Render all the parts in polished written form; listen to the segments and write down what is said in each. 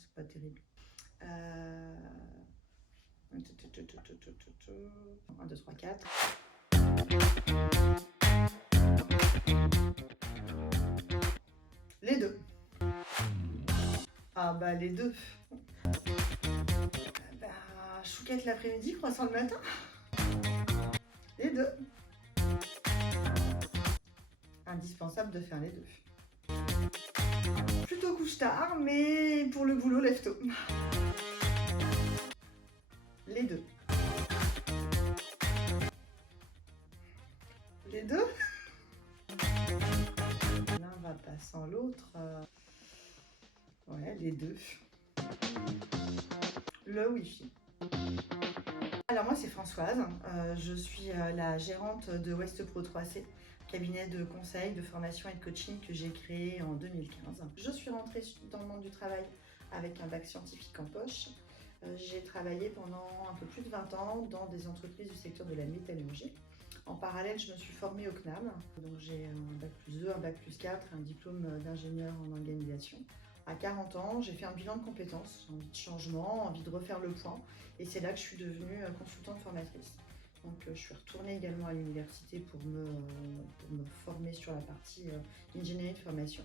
c'est pas terrible. 1, 2, 3, 4. Les deux. Ah bah les deux. Bah, chouquette l'après-midi, croissant le matin. Les deux. Indispensable de faire les deux. Plutôt couche tard, mais pour le boulot, lève tôt. Les deux. Les deux. L'un va pas sans l'autre. Ouais, les deux. Le Wi-Fi. Alors moi c'est Françoise, je suis la gérante de Westpro 3C, cabinet de conseil, de formation et de coaching que j'ai créé en 2015. Je suis rentrée dans le monde du travail avec un bac scientifique en poche. J'ai travaillé pendant un peu plus de 20 ans dans des entreprises du secteur de la métallurgie. En parallèle, je me suis formée au CNAM, donc j'ai un bac plus 2, un bac plus 4, un diplôme d'ingénieur en organisation. À 40 ans, j'ai fait un bilan de compétences, envie de changement, envie de refaire le point, et c'est là que je suis devenue consultante formatrice. Donc je suis retournée également à l'université pour me former sur la partie ingénierie de formation.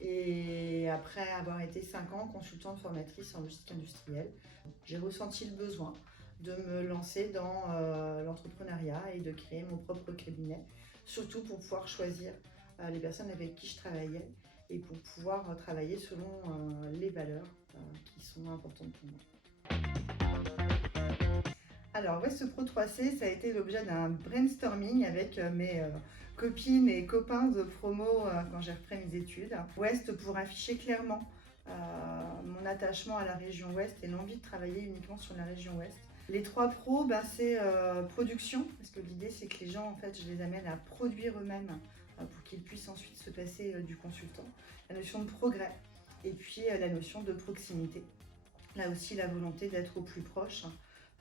Et après avoir été 5 ans consultante formatrice en logistique industrielle, j'ai ressenti le besoin de me lancer dans l'entrepreneuriat et de créer mon propre cabinet, surtout pour pouvoir choisir les personnes avec qui je travaillais et pour pouvoir travailler selon les valeurs qui sont importantes pour moi. Alors Westpro 3C, ça a été l'objet d'un brainstorming avec mes copines et copains de promo quand j'ai repris mes études. West pour afficher clairement mon attachement à la région Ouest et l'envie de travailler uniquement sur la région Ouest. Les 3 pros, c'est production, parce que l'idée c'est que les gens, en fait, je les amène à produire eux-mêmes pour qu'ils puissent ensuite se passer du consultant. La notion de progrès et puis la notion de proximité. Là aussi, la volonté d'être au plus proche.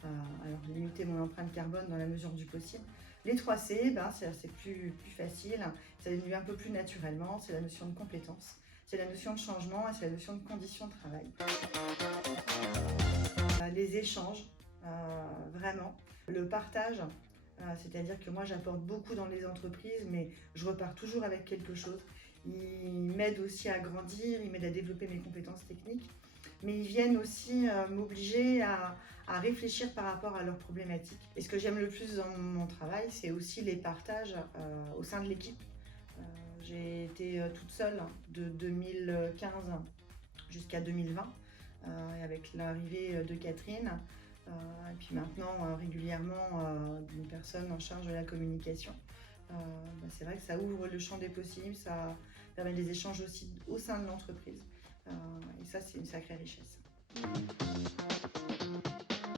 Alors limiter mon empreinte carbone dans la mesure du possible. Les 3C, c'est plus facile, ça évolue un peu plus naturellement, c'est la notion de compétence, c'est la notion de changement et c'est la notion de conditions de travail. Les échanges, vraiment, le partage, c'est-à-dire que moi j'apporte beaucoup dans les entreprises, mais je repars toujours avec quelque chose. Ils m'aident aussi à grandir, ils m'aident à développer mes compétences techniques, mais ils viennent aussi m'obliger à réfléchir par rapport à leurs problématiques. Et ce que j'aime le plus dans mon travail, c'est aussi les partages au sein de l'équipe. J'ai été toute seule de 2015 jusqu'à 2020, avec l'arrivée de Catherine, et puis maintenant régulièrement d'une personne en charge de la communication. C'est vrai que ça ouvre le champ des possibles, ça permet des échanges aussi au sein de l'entreprise. Et ça, c'est une sacrée richesse.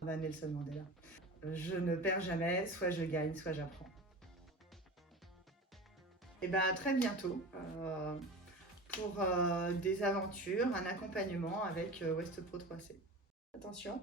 Nelson Mandela. Je ne perds jamais, soit je gagne, soit j'apprends. Et à très bientôt pour des aventures, un accompagnement avec Westpro 3C. Attention.